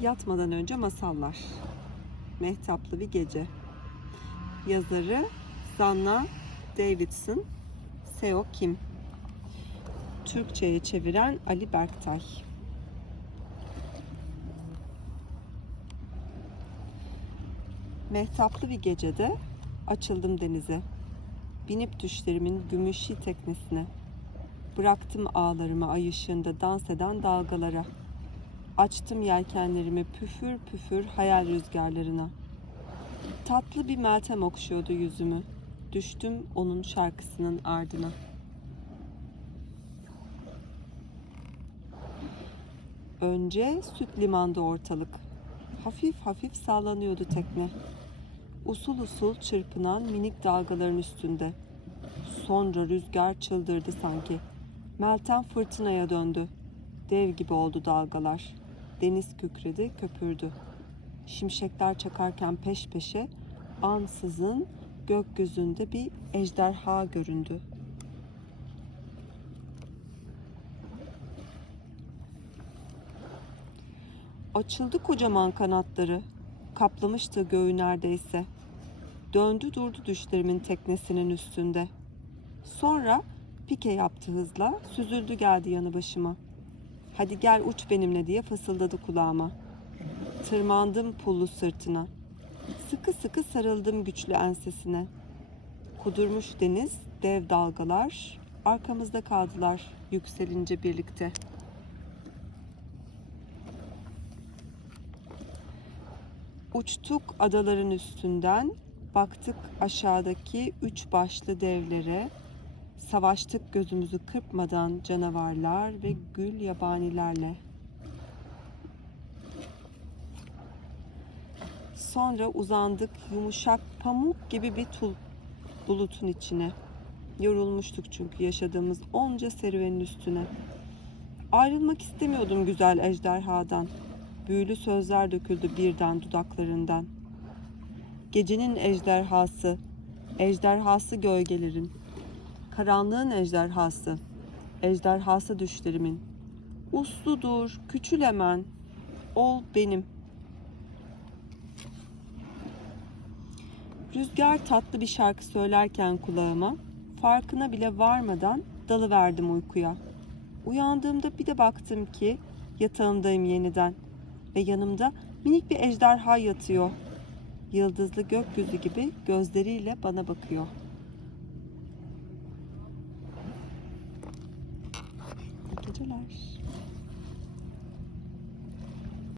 Yatmadan önce masallar. Mehtaplı bir gece. Yazarı Zanna Davidson, Seo Kim. Türkçe'ye çeviren Ali Berktay. Mehtaplı bir gecede açıldım denize. Binip düşlerimin gümüşü teknesine. Bıraktım ağlarımı ay ışığında dans eden dalgalara. Açtım yelkenlerimi püfür püfür hayal rüzgarlarına. Tatlı bir meltem okşuyordu yüzümü. Düştüm onun şarkısının ardına. Önce süt limanda ortalık. Hafif hafif sallanıyordu tekne. Usul usul çırpınan minik dalgaların üstünde. Sonra rüzgar çıldırdı sanki. Meltem fırtınaya döndü. Dev gibi oldu dalgalar. Deniz kükredi, köpürdü. Şimşekler çakarken peş peşe ansızın gökyüzünde bir ejderha göründü. Açıldı kocaman kanatları. Kaplamıştı göğü neredeyse. Döndü durdu düşlerimin teknesinin üstünde. Sonra pike yaptı hızla, süzüldü geldi yanı başıma. Hadi gel uç benimle diye fısıldadı kulağıma. Tırmandım pullu sırtına. Sıkı sıkı sarıldım güçlü ensesine. Kudurmuş deniz, dev dalgalar arkamızda kaldılar yükselince birlikte. Uçtuk adaların üstünden, baktık aşağıdaki üç başlı devlere, savaştık gözümüzü kırpmadan canavarlar ve gül yabanilerle. Sonra uzandık yumuşak pamuk gibi bir tul bulutun içine. Yorulmuştuk çünkü yaşadığımız onca serüvenin üstüne. Ayrılmak istemiyordum güzel ejderhadan. Büyülü sözler döküldü birden dudaklarından. Gecenin ejderhası, ejderhası gölgelerin, karanlığın ejderhası, ejderhası düşlerimin. Usludur, küçülemen, ol benim. Rüzgar tatlı bir şarkı söylerken kulağıma, farkına bile varmadan dalıverdim uykuya. Uyandığımda bir de baktım ki yatağımdayım yeniden ve yanımda minik bir ejderha yatıyor. Yıldızlı gökyüzü gibi gözleriyle bana bakıyor.'' 老师。